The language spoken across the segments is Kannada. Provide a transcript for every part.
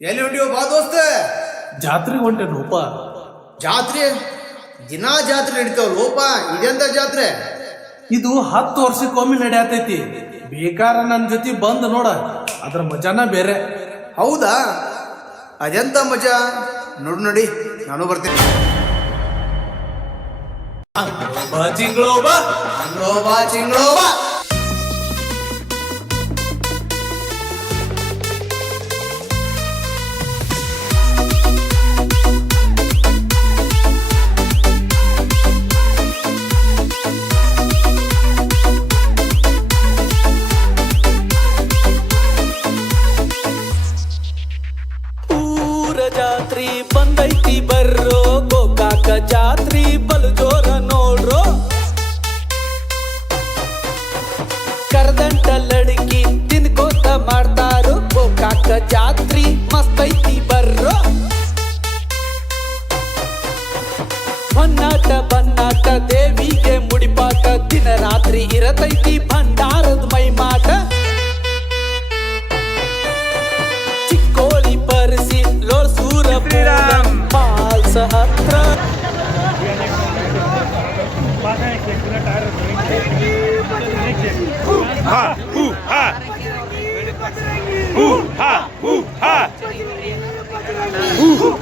ಎಲ್ಲಿ ಹೊಂಟಿಯೋ ಬಾ ದೋಸ್ತ. ಜಾತ್ರೆಗೆ ಹೊಂಟೆ ರೂಪ? ಜಾತ್ರೆ? ದಿನಾ ಜಾತ್ರೆ ನಡೀತಾವ ಲೋಪ ಇದೆಂತ ಜಾತ್ರೆ? ಇದು ಹತ್ತು ವರ್ಷಕ್ಕೊಮ್ಮೆ ನಡೆಯತೈತಿ. ಬೇಕಾರ ನನ್ನ ಜೊತೆ ಬಂದ್ ನೋಡ ಅದ್ರ ಮಜಾನ ಬೇರೆ. ಹೌದಾ? ಅದೆಂತ ಮಜಾ? ನೋಡು ನೋಡಿ ನಾನು ಬರ್ತೀನಿ. ಬಾ ಚಿಂಗ್ಳೋ ಬಾ ಚಿಂಗ್ಳೋ ಬಾ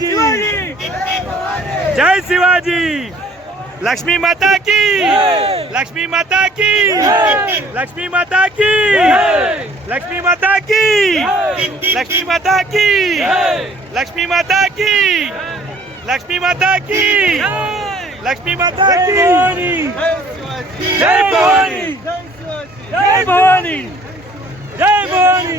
ಶಿವಾಜಿ ಜೈ ಶಿವಾಜಿ ಲಕ್ಷ್ಮೀ ಮಾತಾ ಕಿ ಲಕ್ಷ್ಮೀ ಮಾತಾ ಕಿ ಲಕ್ಷ್ಮೀ ಮಾತಾ ಕಿ ಲಕ್ಷ್ಮೀ ಮಾತಾ ಕಿ ಲಕ್ಷ್ಮೀ ಮಾತಾ ಕಿ ಲಕ್ಷ್ಮೀ ಮಾತಾ ಕಿ ಲಕ್ಷ್ಮೀ ಮಾತಾ ಕಿ ಲಕ್ಷ್ಮೀ ಮಾತಾ ಕಿ ಜೈ ಭವಾನಿ ಜೈ ಭವಾನಿ ಜೈ ಭವಾನಿ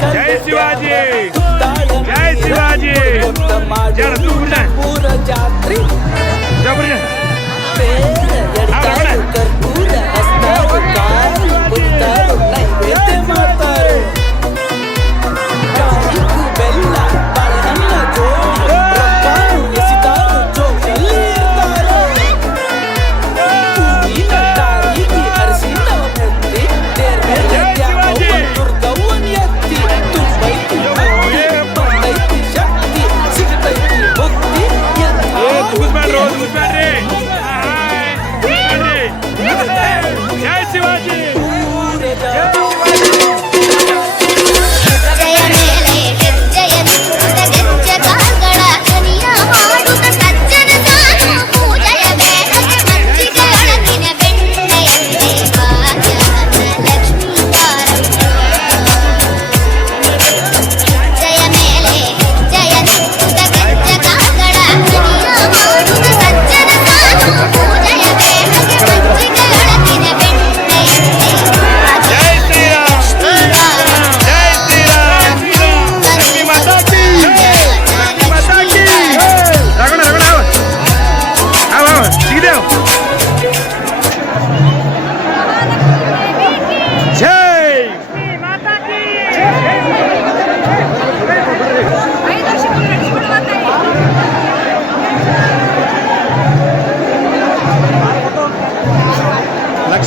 जय शिवाजी. जय शिवाजी. जरा तू जबरदस्त.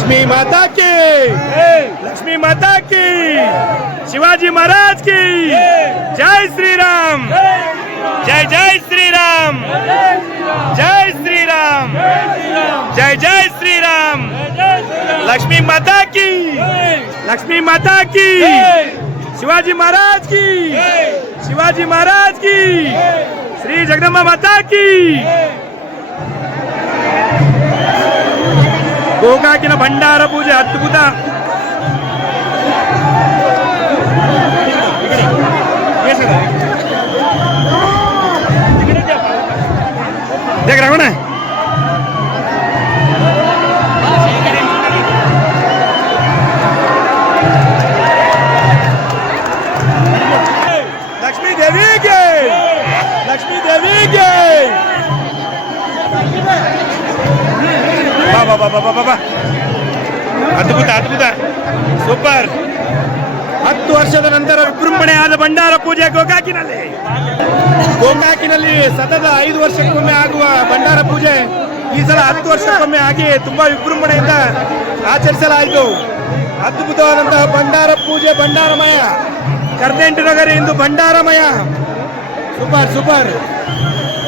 लक्ष्मी माता की। लक्ष्मी माता की। शिवाजी महाराज की। जय श्री राम जय जय श्री राम जय श्री राम जय जय श्री राम लक्ष्मी माता की। लक्ष्मी माता की। शिवाजी महाराज की। शिवाजी महाराज की। श्री जगदम्बा माता की। ಗೋಕಾಕಿನ ಭಂಡಾರ ಪೂಜೆ ಅದ್ಭುತ देख रहा हूं ना लक्ष्मी देवी के लक्ष्मी देवी के ಅದ್ಭುತ ಅದ್ಭುತ. ಸೂಪರ್. ಹತ್ತು ವರ್ಷದ ನಂತರ ವಿಜೃಂಭಣೆ ಆದ ಭಂಡಾರ ಪೂಜೆ ಗೋಕಾಕಿನಲ್ಲಿ. ಗೋಕಾಕಿನಲ್ಲಿ ಸತತ ಐದು ವರ್ಷಕ್ಕೊಮ್ಮೆ ಆಗುವ ಭಂಡಾರ ಪೂಜೆ. ಈ ಸಲ ಹತ್ತು ವರ್ಷಕ್ಕೊಮ್ಮೆ ಆಗಿ ತುಂಬಾ ವಿಜೃಂಭಣೆಯಿಂದ ಆಚರಿಸಲಾಯಿತು. ಅದ್ಭುತವಾದಂತಹ ಭಂಡಾರ ಪೂಜೆ, ಭಂಡಾರಮಯ. ಕರ್ನೆಂಟು ನಗರ ಇಂದು ಭಂಡಾರಮಯ. Super super.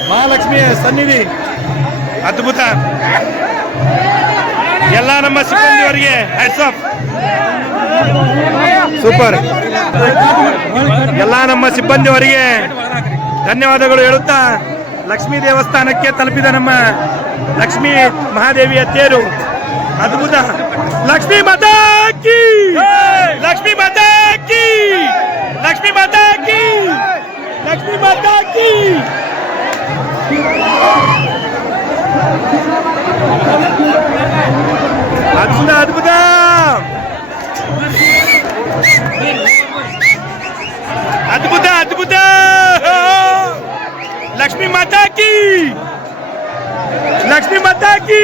ಮಹಾಲಕ್ಷ್ಮಿಯ ಸನ್ನಿಧಿ. ಅದ್ಭುತ. ಎಲ್ಲ ನಮ್ಮ ಸಿಬ್ಬಂದಿಯವರಿಗೆ ಹ್ಯಾಟ್ಸ್ ಆಫ್ ಸೂಪರ್ ಎಲ್ಲ ನಮ್ಮ ಸಿಬ್ಬಂದಿಯವರಿಗೆ ಧನ್ಯವಾದಗಳು ಹೇಳುತ್ತಾ ಲಕ್ಷ್ಮೀ ದೇವಸ್ಥಾನಕ್ಕೆ ತಲುಪಿದ ನಮ್ಮ ಲಕ್ಷ್ಮೀ ಮಹಾದೇವಿಯ ತೇರು. ಅದ್ಭುತ. ಲಕ್ಷ್ಮೀ ಮಾತಾ ಕಿ! ಲಕ್ಷ್ಮೀ ಮಾತಾ ಕಿ! ಲಕ್ಷ್ಮೀ ಮಾತಾ ಕಿ! ಲಕ್ಷ್ಮೀ ಮಾತಾ ಕಿ! ಅದ್ಭುತ ಅದ್ಭುತ ಅದ್ಭುತ ಅದ್ಭುತ ಲಕ್ಷ್ಮೀ ಮಾತಾ ಕಿ ಲಕ್ಷ್ಮೀ ಮಾತಾ ಕಿ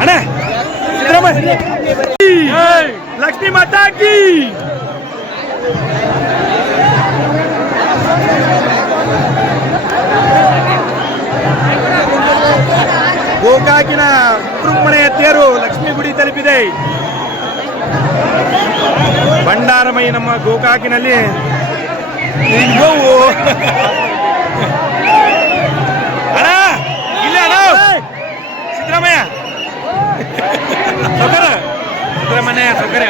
ಅಣ್ಣ ಸಿದ್ದರಾಮಯ್ಯ ಲಕ್ಷ್ಮೀ ಮಾತಾ ಕಿ ಕುರುಮನೆಯ ತೇರು ಲಕ್ಷ್ಮೀ ಗುಡಿ ತಲುಪಿದೆ. ಭಂಡಾರಮಯಿ ನಮ್ಮ ಗೋಕಾಕಿನಲ್ಲಿ. ಅಣ್ಣ ಇಲ್ಲ ಅಣ್ಣ. ಸಿದ್ದರಾಮಯ್ಯ. ಸೌಕರ ಸಿದ್ದರಾಮಯ್ಯ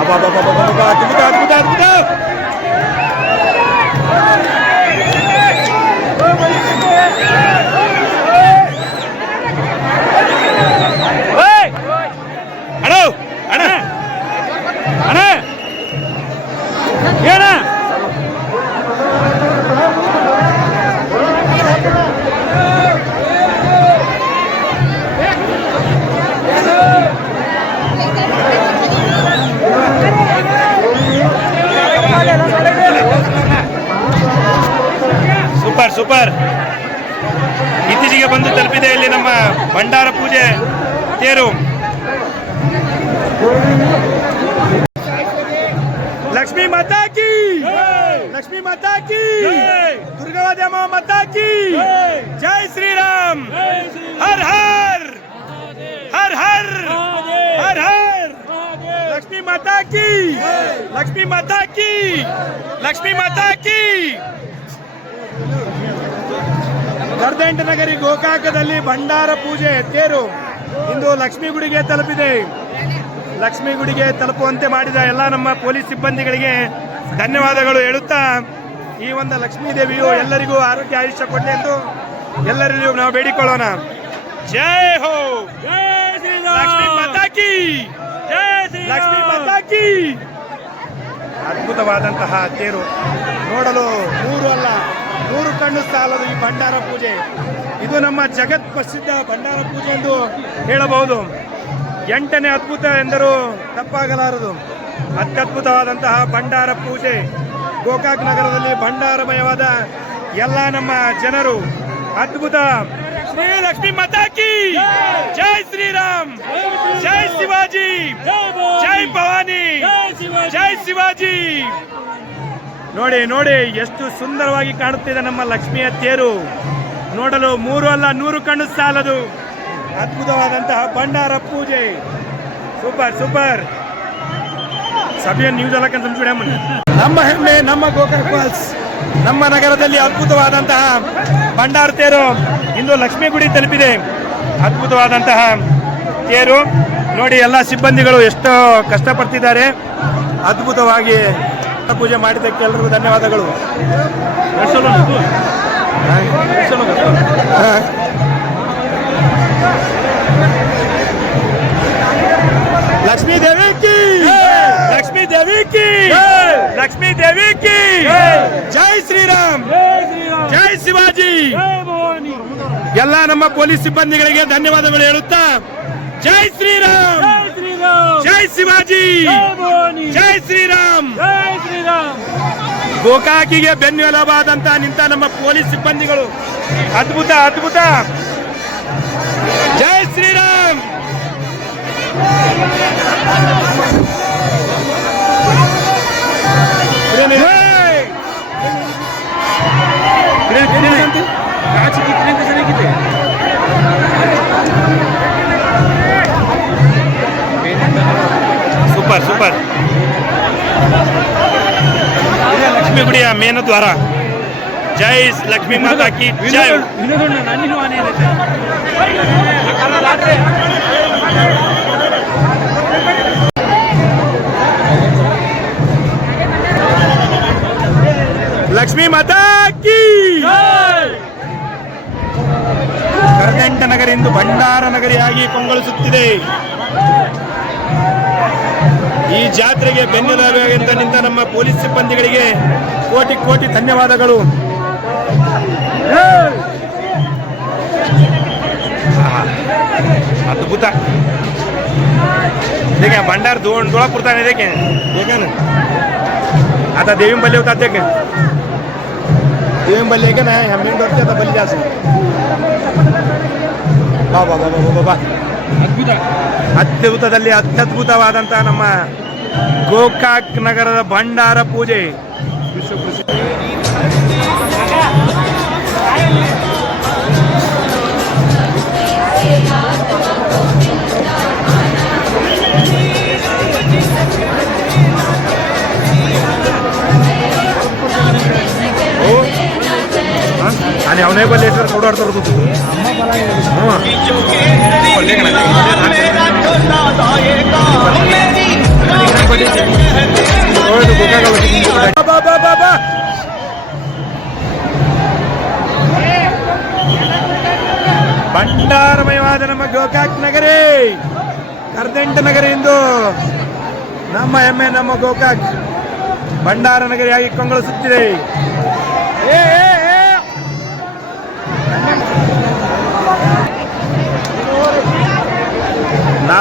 ಅಬ್ಬಬ್ಬಬ್ಬಬ್ಬಬ್ಬ, ಅದ್ಭುತ ಅದ್ಭುತ ಅದ್ಭುತ ಓಯ್! ಅಣ್ಣ ಅಣ್ಣ ಲಕ್ಷ್ಮೀ ಮಾತಾ ಕಿ! ಲಕ್ಷ್ಮೀ ಮಾತಾ ಕಿ! ದುರ್ಗಾದೇವ ಮಾತಾ ಕಿ! ಜೈ ಶ್ರೀರಾಮ್! ಹರ್ ಹರ್! ಹರ್ ಹರ್! ಹರ್ ಹರ್! ಲಕ್ಷ್ಮೀ ಕಿ! ಲಕ್ಷ್ಮೀ ಮಾತಾ ಕಿ! ಲಕ್ಷ್ಮೀ ಮಾತಾ ಕಿ! ಗರ್ದಂಟ ನಗರಿ ಗೋಕಾಕದಲ್ಲಿ ಭಂಡಾರ ಪೂಜೆ ತೇರು ಇಂದು ಲಕ್ಷ್ಮೀ ಗುಡಿಗೆ ತಲುಪಿದೆ. ಲಕ್ಷ್ಮೀ ಗುಡಿಗೆ ತಲುಪುವಂತೆ ಮಾಡಿದ ಎಲ್ಲ ನಮ್ಮ ಪೊಲೀಸ್ ಸಿಬ್ಬಂದಿಗಳಿಗೆ ಧನ್ಯವಾದಗಳು ಹೇಳುತ್ತಾ, ಈ ಒಂದು ಲಕ್ಷ್ಮೀ ದೇವಿಯು ಎಲ್ಲರಿಗೂ ಆರೋಗ್ಯ ಆಯುಷ್ಯ ಕೊಡಲಿ ಎಂದು ಎಲ್ಲರಿಗೂ ನಾವು ಬೇಡಿಕೊಳ್ಳೋಣ. ಜೈ ಹೋ! ಲಕ್ಷ್ಮೀ ಲಕ್ಷ್ಮೀ ಅದ್ಭುತವಾದಂತಹ ತೇರು ನೋಡಲು ಮೂರು ಅಲ್ಲ, ನೂರು ಕಣ್ಣು ಸಾಲದು ಈ ಭಂಡಾರ ಪೂಜೆ. ಇದು ನಮ್ಮ ಜಗತ್ ಪ್ರಸಿದ್ಧ ಭಂಡಾರ ಪೂಜೆ ಎಂದು ಹೇಳಬಹುದು. ಎಂಟನೇ ಅದ್ಭುತ ಎಂದರೂ. ತಪ್ಪಾಗಲಾರದು. ಅತ್ಯದ್ಭುತವಾದಂತಹ ಭಂಡಾರ ಪೂಜೆ. ಗೋಕಾಕ್ ನಗರದಲ್ಲಿ ಭಂಡಾರಮಯವಾದ ಎಲ್ಲ ನಮ್ಮ ಜನರು. ಅದ್ಭುತ. ಶ್ರೀ ಲಕ್ಷ್ಮಿ ಮತಾಕಿ! ಜೈ ಶ್ರೀರಾಮ್! ಜೈ ಶಿವಾಜಿ! ಜೈ ಭವಾನಿ! ಜೈ ಶಿವಾಜಿ! ನೋಡಿ ನೋಡಿ ಎಷ್ಟು ಸುಂದರವಾಗಿ ಕಾಣುತ್ತಿದೆ ನಮ್ಮ ಲಕ್ಷ್ಮಿಯ ತೇರು ನೋಡಲು ಮೂರು ಅಲ್ಲ ನೂರು ಕಣ್ಣು ಸಾಲದು. ಅದ್ಭುತವಾದಂತಹ ಭಂಡಾರ ಪೂಜೆ. Super super. ಸಭೆಯ ನ್ಯೂಸ್ ಎಲ್ಲ ನಮ್ಮ ಹೆಮ್ಮೆ ನಮ್ಮ ಗೋಕರ್ ಫಾಲ್ಸ್ ನಮ್ಮ ನಗರದಲ್ಲಿ ಅದ್ಭುತವಾದಂತಹ ಭಂಡಾರ ತೇರು ಇಂದು ಲಕ್ಷ್ಮೀ ಗುಡಿ ತಲುಪಿದೆ. ಅದ್ಭುತವಾದಂತಹ ತೇರು. ನೋಡಿ ಎಲ್ಲ ಸಿಬ್ಬಂದಿಗಳು ಎಷ್ಟು ಕಷ್ಟಪಡ್ತಿದ್ದಾರೆ. ಅದ್ಭುತವಾಗಿ ಪೂಜೆ ಮಾಡಿದ್ದಕ್ಕೆ ಎಲ್ಲರಿಗೂ ಧನ್ಯವಾದಗಳು. ಲಕ್ಷ್ಮೀ ದೇವಿಕಿ ಕಿ ದೇವಿಕಿ ಲಕ್ಷ್ಮೀ ದೇವಿಕಿ ಜೈ. ಶ್ರೀರಾಮ್. ಜೈ ಶಿವಾಜಿ. ಎಲ್ಲ ನಮ್ಮ ಪೊಲೀಸ್ ಸಿಬ್ಬಂದಿಗಳಿಗೆ ಧನ್ಯವಾದಗಳು ಹೇಳುತ್ತಾ ಜೈ ಶ್ರೀರಾಮ್. ಜೈ ಶಿವಾಜಿ. ಜೈ ಶ್ರೀರಾಮ್. ಶ್ರೀರಾಮ್. ಗೋಕಾಕಿಗೆ ಬೆನ್ನೆಲಬಾದಂತ ನಿಂತ ನಮ್ಮ ಪೊಲೀಸ್ ಸಿಬ್ಬಂದಿಗಳು. ಅದ್ಭುತ ಅದ್ಭುತ. ಜೈ ಶ್ರೀರಾಮ್ ಸೂಪರ್ ಸೂಪರ್ ಇದೇ ಲಕ್ಷ್ಮೀ ಗುಡಿಯ ಮೇನ ದ್ವಾರ ಜೈ ಲಕ್ಷ್ಮೀ ಮಾತಾ ಕಿ ಜೈ. ಲಕ್ಷ್ಮೀ ಮಾತಾ ಕಿ ಕರ್ನಾಟಕ ನಗರ ಇಂದು ಭಂಡಾರ ನಗರಿಯಾಗಿ ಕೊಂಗೊಳಿಸುತ್ತಿದೆ. ಈ ಜಾತ್ರೆಗೆ ಬೆನ್ನೆಲುಬಾಗಿ ನಿಂತ ನಮ್ಮ ಪೊಲೀಸ್ ಸಿಬ್ಬಂದಿಗಳಿಗೆ ಕೋಟಿ ಕೋಟಿ ಧನ್ಯವಾದಗಳು. ಅದ್ಭುತ देखे भंडार दोन डोळा पुरता नाही देखे देखा ना आता देवी बल्ले होतात ते का देवी बल्ले का नाही ह्या मेन डोरचे आता बल्ले असं ಬಾ ಬಾ ಬಾ ಬಾ ಬಾ ಬಾ ಅದ್ಭುತ ಅತ್ಯದ್ಭುತದಲ್ಲಿ ಅತ್ಯದ್ಭುತವಾದಂತಹ ನಮ್ಮ ಗೋಕಾಕ್ ನಗರದ ಭಂಡಾರ ಪೂಜೆ ವಿಶ್ವಪ್ರಸಿದ್ಧ आणि ಅವನೇ ಬಲ್ಲಿ ಎಷ್ಟು ಭಂಡಾರಮಯವಾದ ನಮ್ಮ ಗೋಕಾಕ್ ನಗರಿ, ಕರ್ದಂಟ ನಗರಿ ಎಂದು ನಮ್ಮ ಹೆಮ್ಮೆ ನಮ್ಮ ಗೋಕಾಕ್ ಭಂಡಾರ ನಗರಿಯಾಗಿ ಕೊಂಗೊಳಿಸುತ್ತಿದೆ.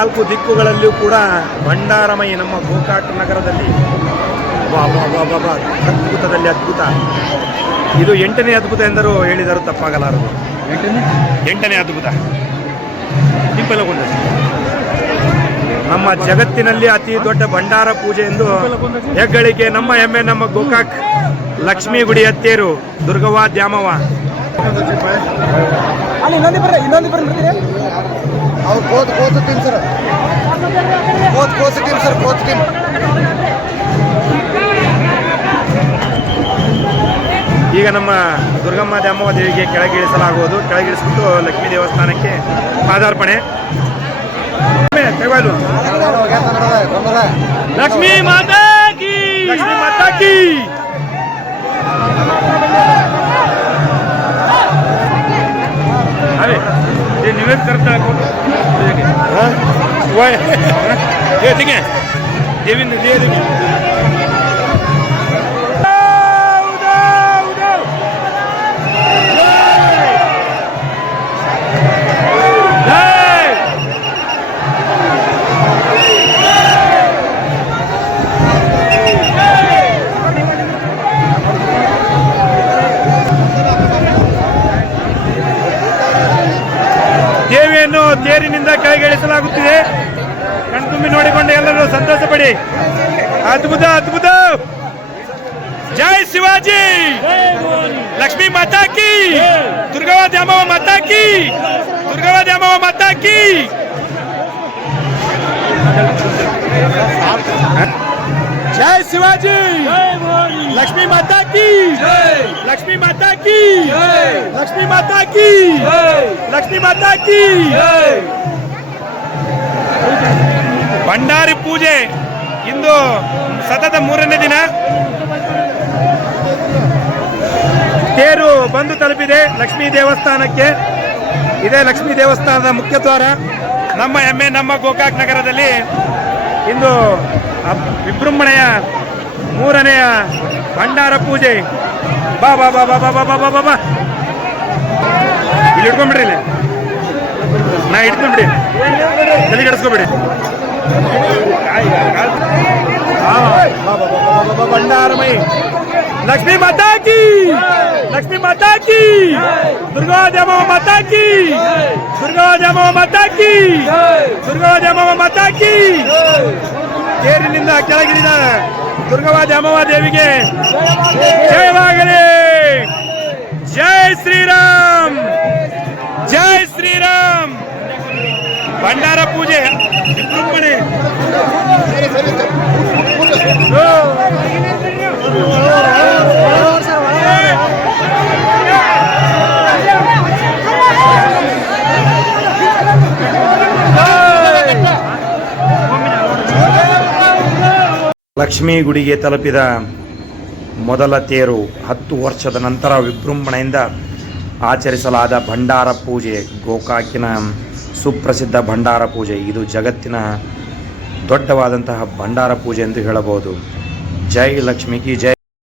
ನಾಲ್ಕು ದಿಕ್ಕುಗಳಲ್ಲಿಯೂ ಕೂಡ ಭಂಡಾರಮಯ ನಮ್ಮ ಗೋಕಾಟ್ ನಗರದಲ್ಲಿ ವಾ ವಾ ವಾ ವಾ ವಾ ಅದ್ಭುತದಲ್ಲಿ ಅದ್ಭುತ. ಇದು ಎಂಟನೇ ಅದ್ಭುತ ಎಂದರೂ ಹೇಳಿದರು ತಪ್ಪಾಗಲಾರದು. ಎಂಟನೇ? ಅದ್ಭುತ. ನಮ್ಮ ಜಗತ್ತಿನಲ್ಲಿ ಅತಿ ದೊಡ್ಡ ಭಂಡಾರ ಪೂಜೆ ಎಂದು ಹೆಗ್ಗಳಿಕೆ ನಮ್ಮ ಹೆಮ್ಮೆ ನಮ್ಮ ಗೋಕಾಕ್ ಲಕ್ಷ್ಮೀ ಗುಡಿ ಹತ್ತೇರು ದುರ್ಗವ್ವ ದ್ಯಾಮವ್ವ. ಅವ್ರು ಕೋತ್ ಕೋತ್ ತಿನ್ಸರ್ ಕೋತ್ ಕೋಸ ಟೀಮ್ ಸರ್ ಕೋತ್ ಟೀಮ್ ಈಗ ನಮ್ಮ ದುರ್ಗಮ್ಮ ದ್ಯಾಮವ್ವ ದೇವಿಗೆ ಕೆಳಗಿಳಿಸಲಾಗುವುದು. ಕೆಳಗಿಳಿಸ್ಬಿಟ್ಟು ಲಕ್ಷ್ಮೀ ದೇವಸ್ಥಾನಕ್ಕೆ ಪಾದಾರ್ಪಣೆ. ಲಕ್ಷ್ಮೀ ಮಾತಾ ಕಿ. ಲಕ್ಷ್ಮೀ ಮಾತಾ ಕಿ. ते निवेद करता वय हे ठीक आहे देवी दे ತೇರಿನಿಂದ ಕೆಳಗಿಳಿಸಲಾಗುತ್ತಿದೆ ಕಣ್ತುಂಬಿ ನೋಡಿಕೊಂಡು ಎಲ್ಲರೂ ಸಂತೋಷ ಪಡಿ ಅದ್ಭುತ ಅದ್ಭುತ. ಜೈ ಶಿವಾಜಿ. ಲಕ್ಷ್ಮೀ ಮಾತಾ ಕಿ. ದುರ್ಗವ ದ್ಯಾಮವ ಮಾತಾ ಕಿ. ದುರ್ಗವ ದ್ಯಾಮವ ಮಾತಾ ಜೈ ಶಿವಾಜಿ लक्ष्मी ಮಾತಾ ಕಿ ಲಕ್ಷ್ಮೀ ಮಾತಾ ಕಿ ಲಕ್ಷ್ಮೀ ಮಾತಾ ಕಿ ಲಕ್ಷ್ಮೀ ಮಾತಾ ಕಿ ಭಂಡಾರಿ ಪೂಜೆ ಇಂದು ಸತತ ಮೂರನೇ ದಿನ ತೇರು ಬಂದು ತಲುಪಿದೆ ಲಕ್ಷ್ಮೀ ದೇವಸ್ಥಾನಕ್ಕೆ ಇದೇ ಲಕ್ಷ್ಮೀ ದೇವಸ್ಥಾನದ ಮುಖ್ಯದ್ವಾರ ನಮ್ಮ ಹೆಮ್ಮೆ ನಮ್ಮ ಗೋಕಾಕ್ ನಗರದಲ್ಲಿ ಇಂದು ವಿಜೃಂಭಣೆಯ ಮೂರನೆಯ ಭಂಡಾರ ಪೂಜೆ ಬಾ ಬಾ ಬಾ ಬಾ ಬಾ ಬಾ ಬಾ ಬಾ ಬಾ ಇಲ್ಲಿ ಹಿಡ್ಕೊಂಡ್ಬಿಡ್ರಿ ಇಲ್ಲಿ ನಾ ಬಾ ತಲೆ ಕೆಡಿಸ್ಕೊಬಿಡಿ लक्ष्मी माता की लक्ष्मी माता की दुर्गा जमा माता की दुर्गा जमा माता की दुर्गा जमा माता की केरी कड़गिद दुर्गवा जमा देवी के जय वागरे जय श्री राम जय श्री राम भंडार पूजे ಲಕ್ಷ್ಮೀ ಗುಡಿಗೆ ತಲುಪಿದ ಮೊದಲ ತೇರು ಹತ್ತು ವರ್ಷದ ನಂತರ ವಿಜೃಂಭಣೆಯಿಂದ ಆಚರಿಸಲಾದ ಭಂಡಾರ ಪೂಜೆ, ಗೋಕಾಕಿನ ಸುಪ್ರಸಿದ್ಧ ಭಂಡಾರ ಪೂಜೆ. ಇದು ಜಗತ್ತಿನ ದೊಡ್ಡವಾದಂತಹ ಭಂಡಾರ ಪೂಜೆ ಎಂದು ಹೇಳಬಹುದು. ಜೈ ಲಕ್ಷ್ಮಿ ಕಿ ಜೈ.